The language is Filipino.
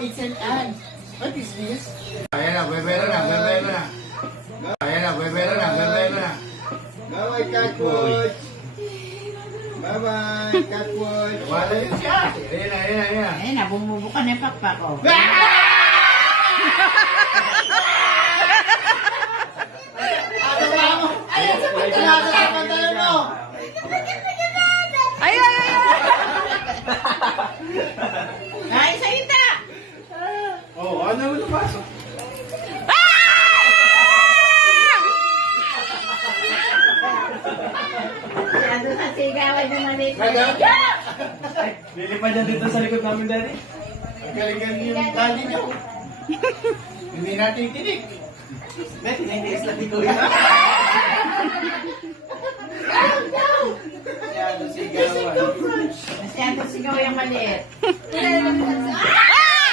it's an ad. What is this? Ayan na, bebera na, bebera na. Ayan na, bebera na, bebera na. Bye-bye, Catwood. Bye-bye, Catwood. Wala yun siya. Ayan na, ayan na, ayan na. Ayun na, bumubuka na yung pakpak ko. Ano ba mo? Ayan, sa pantalan mo. Ay, ay, ay, ay. Ay, sa ita! Oh, ano mo napasok? Ano sa sigawan yung maliit. Lilipad niya dito sa likod namin, Daddy. Ang galing-galing yung dali niyo. Hindi natin tinig. Daddy, nainis na di ko yun. Masyado sigaw yung maliit.